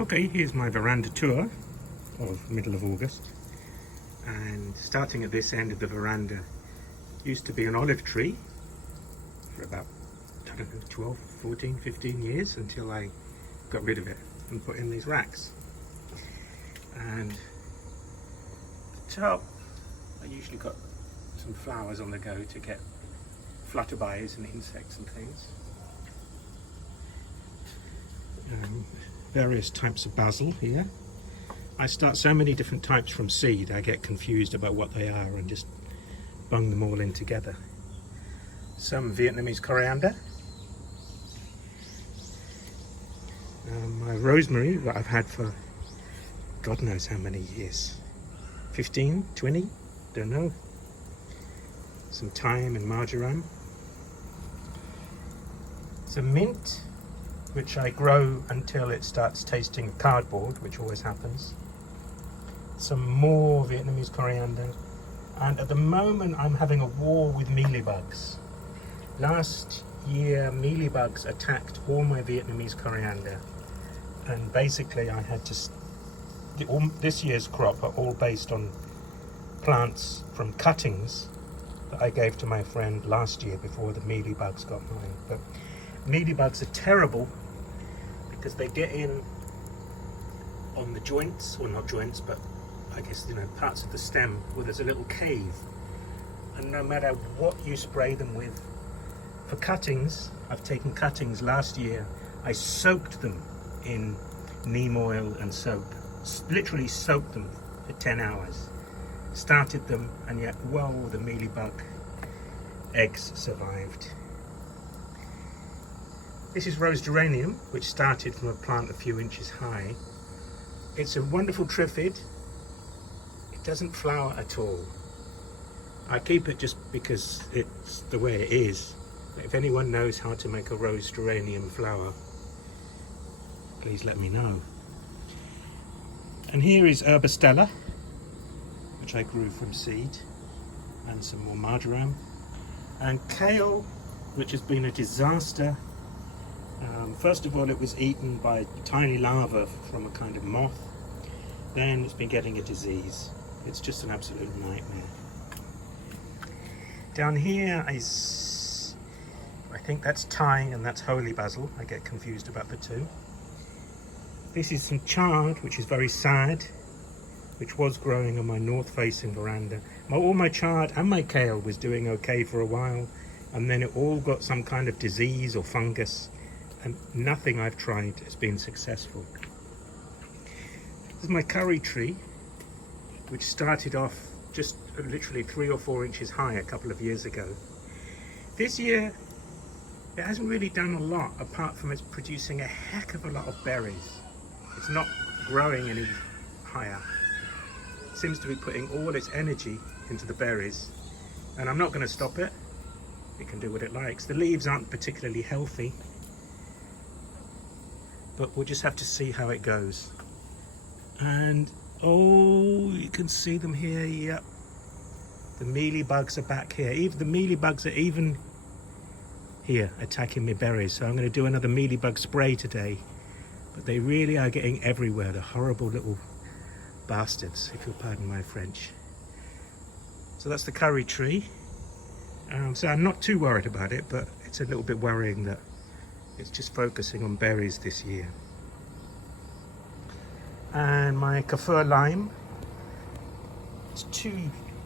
Okay, here's my veranda tour of middle of August, and starting at this end of the veranda used to be an olive tree for about, I don't know, 12, 14, 15 years until I got rid of it and put in these racks. And the top, I usually got some flowers on the go to get flutterbys and insects and things. Various types of basil here. I start so many different types from seed, I get confused about what they are and just bung them all in together. Some Vietnamese coriander. My rosemary that I've had for God knows how many years. 15, 20, don't know. Some thyme and marjoram. Some mint, which I grow until it starts tasting cardboard, which always happens. Some more Vietnamese coriander. And at the moment I'm having a war with mealybugs. Last year mealybugs attacked all my Vietnamese coriander, and basically I had to, this year's crop are all based on plants from cuttings that I gave to my friend last year before the mealybugs got mine. But mealybugs are terrible because they get in on the joints, or not joints, but I guess, you know, parts of the stem where there's a little cave. And no matter what you spray them with, for cuttings, I've taken cuttings last year, I soaked them in neem oil and soap. Literally soaked them for 10 hours. Started them, and yet, whoa, the mealybug eggs survived. This is rose geranium, which started from a plant a few inches high. It's a wonderful triphid. It doesn't flower at all. I keep it just because it's the way it is. If anyone knows how to make a rose geranium flower, please let me know. And here is Herbostella, which I grew from seed, and some more marjoram. And kale, which has been a disaster. First of all, it was eaten by tiny larvae from a kind of moth. Then it's been getting a disease. It's just an absolute nightmare. Down here is, I think that's Thai and that's holy basil. I get confused about the two. This is some chard, which is very sad, which was growing on my north-facing veranda. All my chard and my kale was doing okay for a while, and then it all got some kind of disease or fungus, and nothing I've tried has been successful. This is my curry tree, which started off just literally 3 or 4 inches high a couple of years ago. This year, it hasn't really done a lot, apart from it's producing a heck of a lot of berries. It's not growing any higher. It seems to be putting all its energy into the berries, and I'm not going to stop it. It can do what it likes. The leaves aren't particularly healthy, but we'll just have to see how it goes. And oh, you can see them here. Yep, the mealybugs are back here. Even the mealybugs are even here attacking my berries, so I'm going to do another mealybug spray today. But they really are getting everywhere, the horrible little bastards, if you'll pardon my French. So that's the curry tree. So I'm not too worried about it, but it's a little bit worrying that it's just focusing on berries this year. And my kaffir lime, it's 2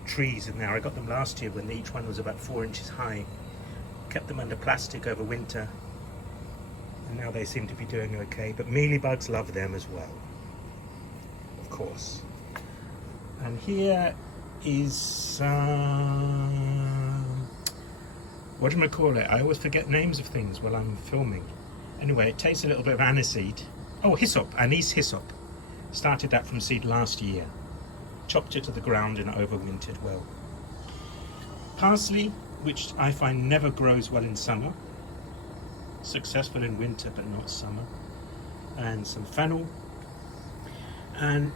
trees in there. I got them last year when each one was about 4 inches high. Kept them under plastic over winter, and now they seem to be doing okay. But mealybugs love them as well, of course. And here is what do I call it? I always forget names of things while I'm filming. Anyway, it tastes a little bit of aniseed. Oh, hyssop, anise hyssop. Started that from seed last year. Chopped it to the ground and overwintered well. Parsley, which I find never grows well in summer. Successful in winter, but not summer. And some fennel. And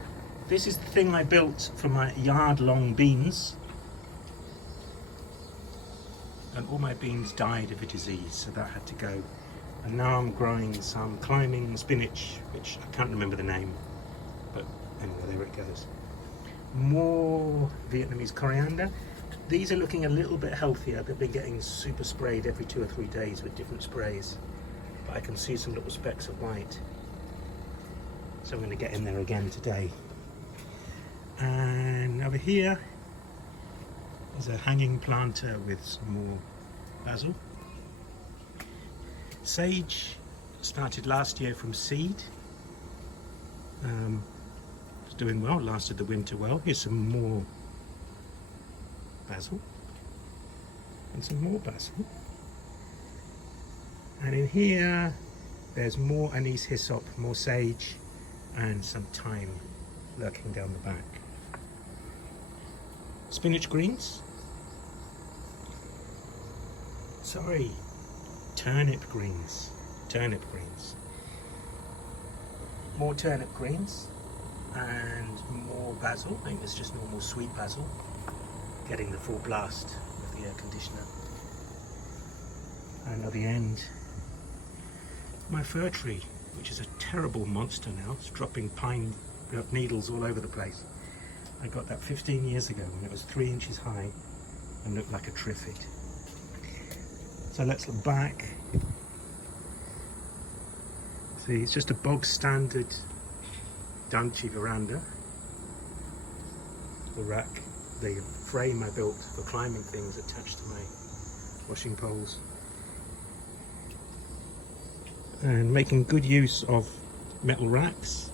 this is the thing I built for my yard-long beans. And all my beans died of a disease, so that had to go. And now I'm growing some climbing spinach, which I can't remember the name, but anyway, there it goes. More Vietnamese coriander. These are looking a little bit healthier. They've been getting super sprayed every 2 or 3 days with different sprays, but I can see some little specks of white. So I'm going to get in there again today. And over here is a hanging planter with some more basil. Sage started last year from seed. It's doing well, lasted the winter well. Here's some more basil and some more basil. And in here there's more anise hyssop, more sage, and some thyme lurking down the back. Spinach greens. Sorry, turnip greens. Turnip greens. More turnip greens and more basil. I think it's just normal sweet basil. Getting the full blast of the air conditioner. And at the end, my fir tree, which is a terrible monster now. It's dropping pine needles all over the place. I got that 15 years ago when it was 3 inches high and looked like a triffid. So let's look back. See, it's just a bog standard Danchi veranda. The rack, the frame I built for climbing things attached to my washing poles. And making good use of metal racks,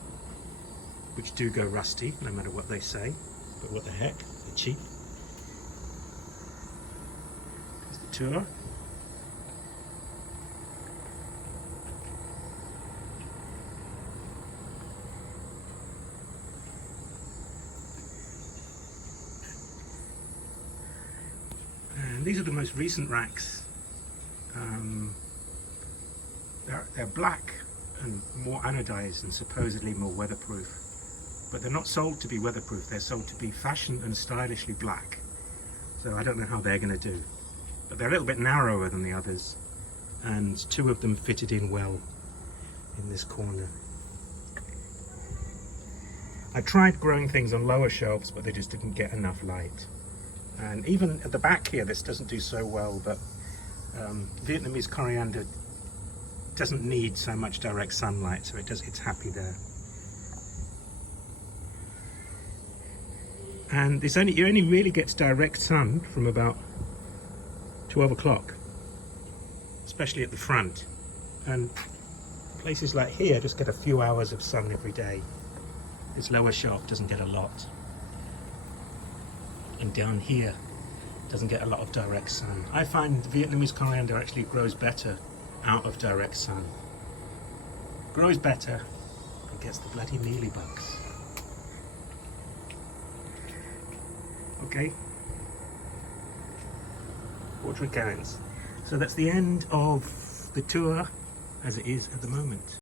which do go rusty no matter what they say, but what the heck, they're cheap. Here's the tour. And these are the most recent racks. They're black and more anodized and supposedly more weatherproof, but they're not sold to be weatherproof. They're sold to be fashion and stylishly black. So I don't know how they're going to do, but they're a little bit narrower than the others, and 2 of them fitted in well in this corner. I tried growing things on lower shelves, but they just didn't get enough light. And even at the back here, this doesn't do so well, but Vietnamese coriander doesn't need so much direct sunlight, so it's happy there. And it only really gets direct sun from about 12 o'clock, especially at the front. And places like here just get a few hours of sun every day. This lower shelf doesn't get a lot. And down here doesn't get a lot of direct sun. I find Vietnamese coriander actually grows better out of direct sun. Grows better, but gets the bloody mealybugs. Okay, watering cans. So that's the end of the tour as it is at the moment.